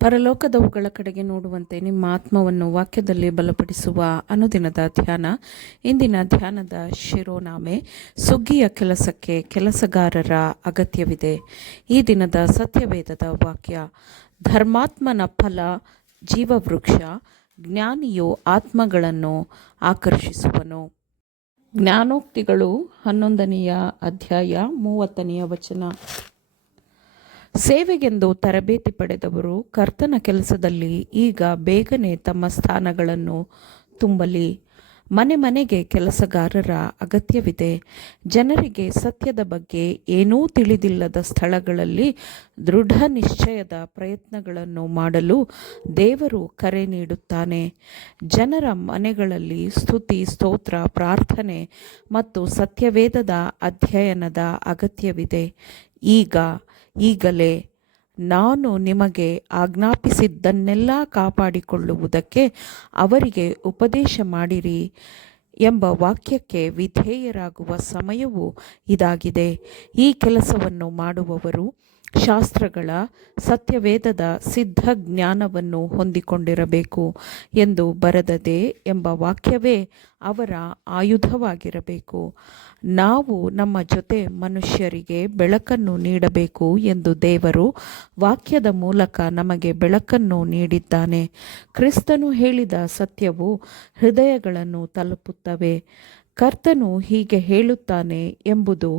ಪರಲೋಕದವುಗಳ ಕಡೆಗೆ ನೋಡುವಂತೆ ನಿಮ್ಮ ಆತ್ಮವನ್ನು ವಾಕ್ಯದಲ್ಲಿ ಬಲಪಡಿಸುವ ಅನುದಿನದ ಧ್ಯಾನ. ಇಂದಿನ ಧ್ಯಾನದ ಶಿರೋನಾಮೆ, ಸುಗ್ಗಿಯ ಕೆಲಸಕ್ಕೆ ಕೆಲಸಗಾರರ ಅಗತ್ಯವಿದೆ. ಈ ದಿನದ ಸತ್ಯವೇದದ ವಾಕ್ಯ, ಧರ್ಮಾತ್ಮನ ಫಲ ಜೀವವೃಕ್ಷ, ಜ್ಞಾನಿಯು ಆತ್ಮಗಳನ್ನು ಆಕರ್ಷಿಸುವನು. ಜ್ಞಾನೋಕ್ತಿಗಳು 11ನೇ ಅಧ್ಯಾಯ 30ನೇ ವಚನ. ಸೇವೆಗೆಂದು ತರಬೇತಿ ಪಡೆದವರು ಕರ್ತನ ಕೆಲಸದಲ್ಲಿ ಈಗ ಬೇಗನೆ ತಮ್ಮ ಸ್ಥಾನಗಳನ್ನು ತುಂಬಲಿ. ಮನೆ ಮನೆಗೆ ಕೆಲಸಗಾರರ ಅಗತ್ಯವಿದೆ. ಜನರಿಗೆ ಸತ್ಯದ ಬಗ್ಗೆ ಏನೂ ತಿಳಿದಿಲ್ಲದ ಸ್ಥಳಗಳಲ್ಲಿ ದೃಢ ನಿಶ್ಚಯದ ಪ್ರಯತ್ನಗಳನ್ನು ಮಾಡಲು ದೇವರು ಕರೆ ನೀಡುತ್ತಾನೆ. ಜನರ ಮನೆಗಳಲ್ಲಿ ಸ್ತುತಿ, ಸ್ತೋತ್ರ, ಪ್ರಾರ್ಥನೆ ಮತ್ತು ಸತ್ಯವೇದದ ಅಧ್ಯಯನದ ಅಗತ್ಯವಿದೆ. ಈಗಲೇ ನಾನು ನಿಮಗೆ ಆಜ್ಞಾಪಿಸಿದ್ದನ್ನೆಲ್ಲ ಕಾಪಾಡಿಕೊಳ್ಳುವುದಕ್ಕೆ ಅವರಿಗೆ ಉಪದೇಶ ಮಾಡಿರಿ ಎಂಬ ವಾಕ್ಯಕ್ಕೆ ವಿಧೇಯರಾಗುವ ಸಮಯವು ಇದಾಗಿದೆ. ಈ ಕೆಲಸವನ್ನು ಮಾಡುವವರು ಶಾಸ್ತ್ರಗಳ, ಸತ್ಯವೇದದ ಸಿದ್ಧ ಜ್ಞಾನವನ್ನು ಹೊಂದಿಕೊಂಡಿರಬೇಕು ಎಂದು ಬರೆದದೆ ಎಂಬ ವಾಕ್ಯವೇ ಅವರ ಆಯುಧವಾಗಿರಬೇಕು. ನಾವು ನಮ್ಮ ಜೊತೆ ಮನುಷ್ಯರಿಗೆ ಬೆಳಕನ್ನು ನೀಡಬೇಕು ಎಂದು ದೇವರು ವಾಕ್ಯದ ಮೂಲಕ ನಮಗೆ ಬೆಳಕನ್ನು ನೀಡಿದ್ದಾನೆ. ಕ್ರಿಸ್ತನು ಹೇಳಿದ ಸತ್ಯವು ಹೃದಯಗಳನ್ನು ತಲುಪುತ್ತವೆ. ಕರ್ತನು ಹೀಗೆ ಹೇಳುತ್ತಾನೆ ಎಂಬುದು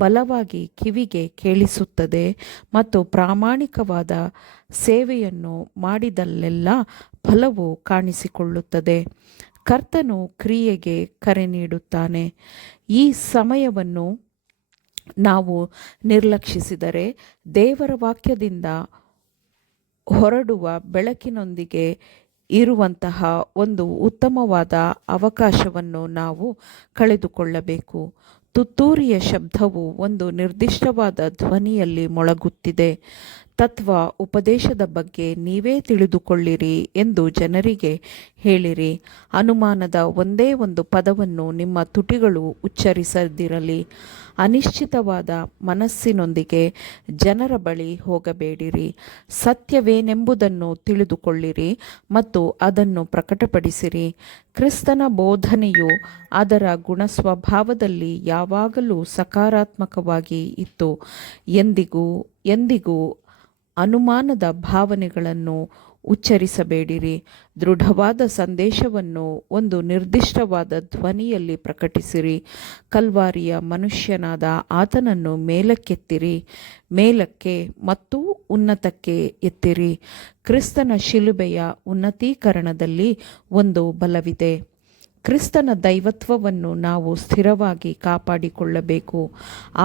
ಬಲವಾಗಿ ಕಿವಿಗೆ ಕೇಳಿಸುತ್ತದೆ ಮತ್ತು ಪ್ರಾಮಾಣಿಕವಾದ ಸೇವೆಯನ್ನು ಮಾಡಿದಲ್ಲೆಲ್ಲ ಫಲವು ಕಾಣಿಸಿಕೊಳ್ಳುತ್ತದೆ. ಕರ್ತನು ಕ್ರಿಯೆಗೆ ಕರೆ ನೀಡುತ್ತಾನೆ. ಈ ಸಮಯವನ್ನು ನಾವು ನಿರ್ಲಕ್ಷಿಸಿದರೆ ದೇವರ ವಾಕ್ಯದಿಂದ ಹೊರಡುವ ಬೆಳಕಿನೊಂದಿಗೆ ಇರುವಂತಹ ಒಂದು ಉತ್ತಮವಾದ ಅವಕಾಶವನ್ನು ನಾವು ಕಳೆದುಕೊಳ್ಳಬೇಕು. ತುತ್ತೂರಿಯ ಶಬ್ದವು ಒಂದು ನಿರ್ದಿಷ್ಟವಾದ ಧ್ವನಿಯಲ್ಲಿ ಮೊಳಗುತ್ತಿದೆ. ತತ್ವ ಉಪದೇಶದ ಬಗ್ಗೆ ನೀವೇ ತಿಳಿದುಕೊಳ್ಳಿರಿ ಎಂದು ಜನರಿಗೆ ಹೇಳಿರಿ. ಅನುಮಾನದ ಒಂದೇ ಒಂದು ಪದವನ್ನು ನಿಮ್ಮ ತುಟಿಗಳು ಉಚ್ಚರಿಸದಿರಲಿ. ಅನಿಶ್ಚಿತವಾದ ಮನಸ್ಸಿನೊಂದಿಗೆ ಜನರ ಬಳಿ ಹೋಗಬೇಡಿರಿ. ಸತ್ಯವೇನೆಂಬುದನ್ನು ತಿಳಿದುಕೊಳ್ಳಿರಿ ಮತ್ತು ಅದನ್ನು ಪ್ರಕಟಪಡಿಸಿರಿ. ಕ್ರಿಸ್ತನ ಬೋಧನೆಯು ಅದರ ಗುಣಸ್ವಭಾವದಲ್ಲಿ ಯಾವಾಗಲೂ ಸಕಾರಾತ್ಮಕವಾಗಿ ಇತ್ತು. ಎಂದಿಗೂ ಅನುಮಾನದ ಭಾವನೆಗಳನ್ನು ಉಚ್ಚರಿಸಬೇಡಿರಿ. ದೃಢವಾದ ಸಂದೇಶವನ್ನು ಒಂದು ನಿರ್ದಿಷ್ಟವಾದ ಧ್ವನಿಯಲ್ಲಿ ಪ್ರಕಟಿಸಿರಿ. ಕಲ್ವಾರಿಯ ಮನುಷ್ಯನಾದ ಆತನನ್ನು ಮೇಲಕ್ಕೆ ಮತ್ತು ಉನ್ನತಕ್ಕೆ ಎತ್ತಿರಿ. ಕ್ರಿಸ್ತನ ಶಿಲುಬೆಯ ಉನ್ನತೀಕರಣದಲ್ಲಿ ಒಂದು ಬಲವಿದೆ. ಕ್ರಿಸ್ತನ ದೈವತ್ವವನ್ನು ನಾವು ಸ್ಥಿರವಾಗಿ ಕಾಪಾಡಿಕೊಳ್ಳಬೇಕು.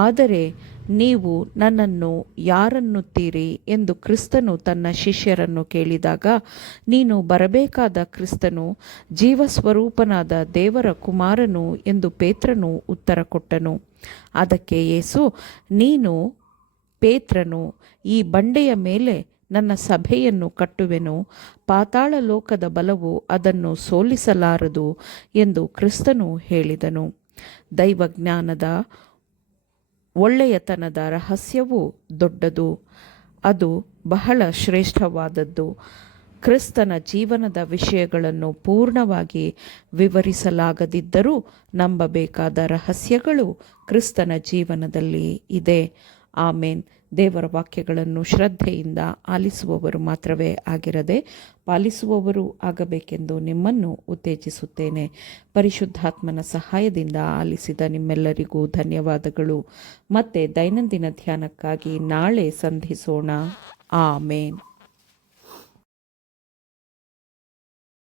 ಆದರೆ ನೀವು ನನ್ನನ್ನು ಯಾರನ್ನುತ್ತೀರಿ ಎಂದು ಕ್ರಿಸ್ತನು ತನ್ನ ಶಿಷ್ಯರನ್ನು ಕೇಳಿದಾಗ, ನೀನು ಬರಬೇಕಾದ ಕ್ರಿಸ್ತನು ಜೀವಸ್ವರೂಪನಾದ ದೇವರ ಕುಮಾರನು ಎಂದು ಪೇತ್ರನು ಉತ್ತರ ಕೊಟ್ಟನು. ಅದಕ್ಕೆ ಯೇಸು, ನೀನು ಪೇತ್ರನು, ಈ ಬಂಡೆಯ ಮೇಲೆ ನನ್ನ ಸಭೆಯನ್ನು ಕಟ್ಟುವೆನು, ಪಾತಾಳ ಲೋಕದ ಬಲವು ಅದನ್ನು ಸೋಲಿಸಲಾರದು ಎಂದು ಕ್ರಿಸ್ತನು ಹೇಳಿದನು. ದೈವಜ್ಞಾನದ ಒಳ್ಳೆಯತನದ ರಹಸ್ಯವು ದೊಡ್ಡದು, ಅದು ಬಹಳ ಶ್ರೇಷ್ಠವಾದದ್ದು. ಕ್ರಿಸ್ತನ ಜೀವನದ ವಿಷಯಗಳನ್ನು ಪೂರ್ಣವಾಗಿ ವಿವರಿಸಲಾಗದಿದ್ದರೂ ನಂಬಬೇಕಾದ ರಹಸ್ಯಗಳು ಕ್ರಿಸ್ತನ ಜೀವನದಲ್ಲಿ ಇದೆ. ಆಮೇನ್. ದೇವರ ವಾಕ್ಯಗಳನ್ನು ಶ್ರದ್ಧೆಯಿಂದ ಆಲಿಸುವವರು ಮಾತ್ರವೇ ಆಗಿರದೆ ಪಾಲಿಸುವವರು ಆಗಬೇಕೆಂದು ನಿಮ್ಮನ್ನು ಉತ್ತೇಜಿಸುತ್ತೇನೆ. ಪರಿಶುದ್ಧಾತ್ಮನ ಸಹಾಯದಿಂದ ಆಲಿಸಿದ ನಿಮ್ಮೆಲ್ಲರಿಗೂ ಧನ್ಯವಾದಗಳು. ಮತ್ತೆ ದೈನಂದಿನ ಧ್ಯಾನಕ್ಕಾಗಿ ನಾಳೆ ಸಂಧಿಸೋಣ. ಆಮೇನ್.